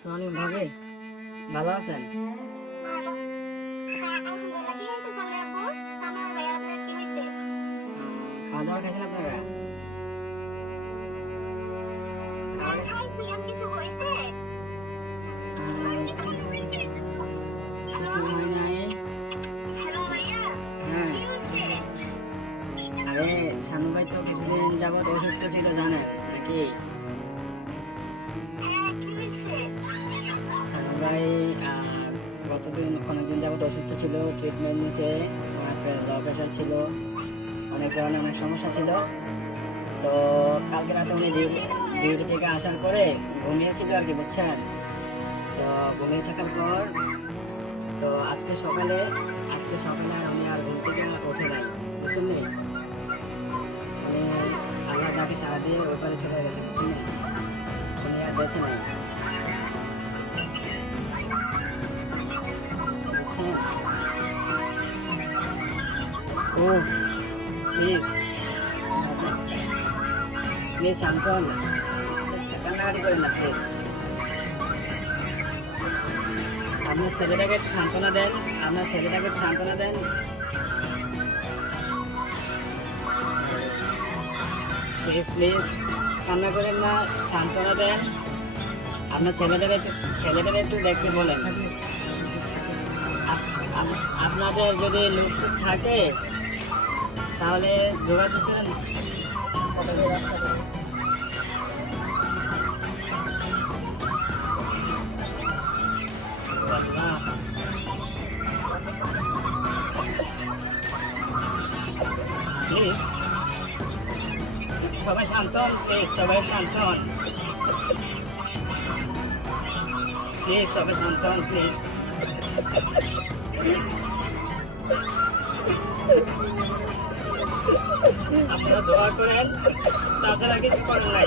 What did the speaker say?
আসসালামু আলাইকুম ভাবি, ভালো আছেন? খাওয়া দাওয়া খাইছেন আপনারা? কিছু হয় নাই। হ্যাঁ, আরে শানু ভাই তো কিছুদিন যাবত অসুস্থ ছিল জানেন নাকি? শানু ভাই গতদিন অনেকদিন যাবত অসুস্থ ছিল, ট্রিটমেন্ট নিছে, লো প্রেশার ছিল, অনেক ধরনের অনেক সমস্যা ছিল। তো কালকে রাতে উনি ডিউটি থেকে আসার পরে ঘুমিয়েছিল আর কি, বুঝছেন? তো ঘুমিয়ে থাকার পর তো আজকে সকালে আর উনি আর ঘুম থেকে ওঠে নাই, বুঝছেন নি? উনি আল্লাহ তাকে সারা দিয়ে ওপারে চলে গেছে, বুঝছেন নি? উনি আর বেঁচে নাই, বুঝছেন? ও প্লিজ প্লিজ শান্ত হন না, কান্নাকাটি করেন না প্লিজ। আপনার ছেলেটাকে সান্ত্বনা দেন, প্লিজ প্লিজ কান্না করেন না, সান্ত্বনা দেন। আপনার ছেলেদের একটু দেখতে বলেন। আপনাদের যদি লোক থাকে তাহলে যোগাযোগ করেন। প্লিজ সবাই শান্ত হন, প্লিজ সবাই শান্ত হন, প্লিজ সবাই শান্ত হন, প্লিজ। আপনারা দোয়া করেন, তাছাড়া কিছু করেন নাই।